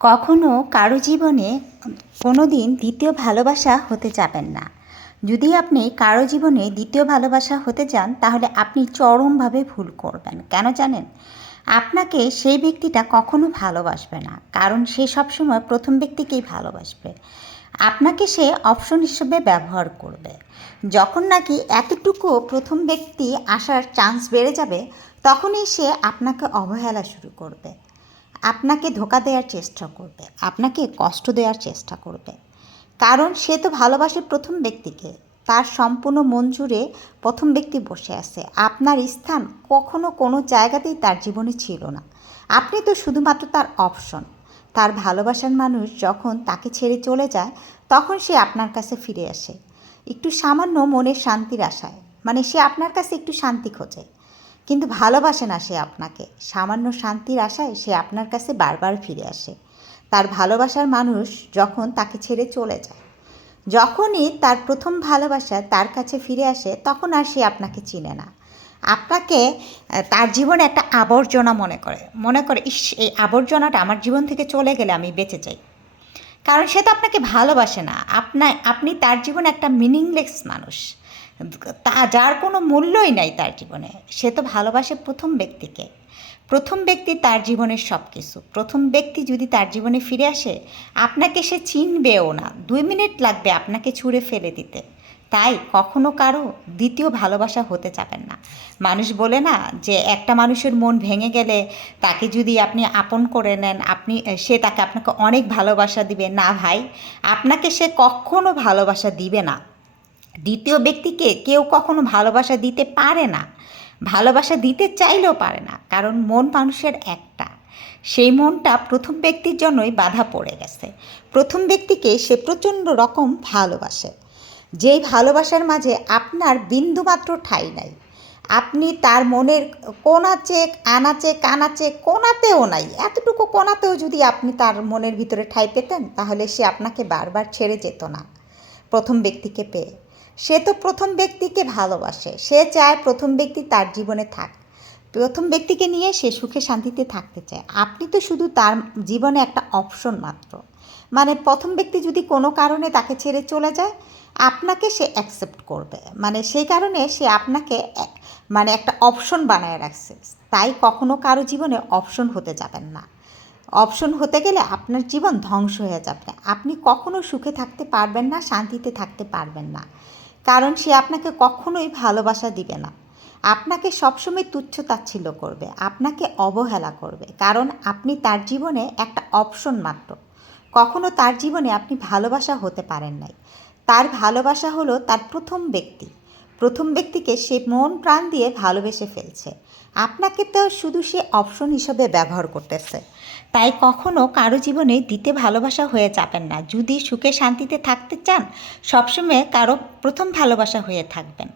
কখনো কারো জীবনে কোনো দিন দ্বিতীয় ভালোবাসা হতে যাবেন না। যদি আপনি কারো জীবনে দ্বিতীয় ভালোবাসা হতে যান তাহলে আপনি চরমভাবে ভুল করবেন। কেন জানেন? আপনাকে সেই ব্যক্তিটা কখনো ভালোবাসবে না, কারণ সে সবসময় প্রথম ব্যক্তিকেই ভালোবাসবে। আপনাকে সে অপশন হিসেবে ব্যবহার করবে। যখন নাকি এতটুকু প্রথম ব্যক্তি আসার চান্স বেড়ে যাবে, তখনই সে আপনাকে অবহেলা শুরু করবে, আপনাকে ধোঁকা দেওয়ার চেষ্টা করবে, আপনাকে কষ্ট দেওয়ার চেষ্টা করবে। কারণ সে তো ভালোবাসে প্রথম ব্যক্তিকে, তার সম্পূর্ণ মন জুড়ে প্রথম ব্যক্তি বসে আছে। আপনার স্থান কখনো কোনো জায়গাতেই তার জীবনে ছিল না। আপনি তো শুধুমাত্র তার অপশন। তার ভালোবাসার মানুষ যখন তাকে ছেড়ে চলে যায়, তখন সে আপনার কাছে ফিরে আসে একটু সামান্য মনের শান্তির আশায়। মানে সে আপনার কাছে একটু শান্তি খোঁজে, কিন্তু ভালোবাসে না সে আপনাকে। সামান্য শান্তির আশায় সে আপনার কাছে বারবার ফিরে আসে। তার ভালোবাসার মানুষ যখন তাকে ছেড়ে চলে যায়, যখনই তার প্রথম ভালোবাসা তার কাছে ফিরে আসে, তখন আর সে আপনাকে চিনে না। আপনাকে তার জীবনে একটা আবর্জনা মনে করে ইস, এই আবর্জনাটা আমার জীবন থেকে চলে গেলে আমি বেঁচে যাই। কারণ সে তো আপনাকে ভালোবাসে না। আপনি তার জীবনে একটা মিনিংলেস মানুষ, যার কোনো মূল্যই নাই তার জীবনে। সে তো ভালোবাসে প্রথম ব্যক্তিকে। প্রথম ব্যক্তি তার জীবনের সব কিছু। প্রথম ব্যক্তি যদি তার জীবনে ফিরে আসে, আপনাকে সে চিনবেও না। 2 মিনিট লাগবে আপনাকে ছুঁড়ে ফেলে দিতে। তাই কখনো কারো দ্বিতীয় ভালোবাসা হতে যাবেন না। মানুষ বলে না যে একটা মানুষের মন ভেঙে গেলে তাকে যদি আপনি আপন করে নেন, সে আপনাকে অনেক ভালোবাসা দিবে না। ভাই, আপনাকে সে কখনো ভালোবাসা দিবে না। দ্বিতীয় ব্যক্তিকে কেউ কখনো ভালোবাসা দিতে পারে না, ভালোবাসা দিতে চাইলেও পারে না। কারণ মন মানুষের একটা, সেই মনটা প্রথম ব্যক্তির জন্যই বাধা পড়ে গেছে। প্রথম ব্যক্তিকে সে প্রচণ্ড রকম ভালোবাসে, যেই ভালোবাসার মাঝে আপনার বিন্দুমাত্র ঠাঁই নাই। আপনি তার মনের কোণাচে আনাচে কানাচে কোণাতেও নাই। এতটুকু কোণাতেও যদি আপনি তার মনের ভিতরে ঠাঁই পেতেন, তাহলে সে আপনাকে বারবার ছেড়ে যেত না। প্রথম ব্যক্তিকে পেয়ে সে তো প্রথম ব্যক্তিকে ভালোবাসে, সে চায় প্রথম ব্যক্তি তার জীবনে থাক, প্রথম ব্যক্তিকে নিয়ে সে সুখে শান্তিতে থাকতে চায়। আপনি তো শুধু তার জীবনে একটা অপশন মাত্র। মানে প্রথম ব্যক্তি যদি কোনো কারণে তাকে ছেড়ে চলে যায়, আপনাকে সে অ্যাকসেপ্ট করবে। মানে সেই কারণে সে আপনাকে মানে একটা অপশন বানায় রাখছে। তাই কখনো কারো জীবনে অপশন হতে যাবেন না। অপশন হতে গেলে আপনার জীবন ধ্বংস হয়ে যাবে। আপনি কখনো সুখে থাকতে পারবেন না, শান্তিতে থাকতে পারবেন না। কারণ সে আপনাকে কখনোই ভালোবাসা দিবে না। আপনাকে সবসময় তুচ্ছ-তাচ্ছিল্য করবে, আপনাকে অবহেলা করবে। কারণ আপনি তার জীবনে একটা অপশন মাত্র। কখনো তার জীবনে আপনি ভালোবাসা হতে পারেন নাই। তার ভালোবাসা হলো তার প্রথম ব্যক্তি। প্রথম ব্যক্তিকে সে মন প্রাণ দিয়ে ভালোবেসে ফেলছে। আপনাকে তো শুধু সে অপশন হিসেবে ব্যবহার করতেছে। তাই কখনো কারো জীবনে দিতে ভালোবাসা হয়ে যাবেন না। যদি সুখে শান্তিতে থাকতে চান, সবসময় কারো প্রথম ভালোবাসা হয়ে থাকবেন।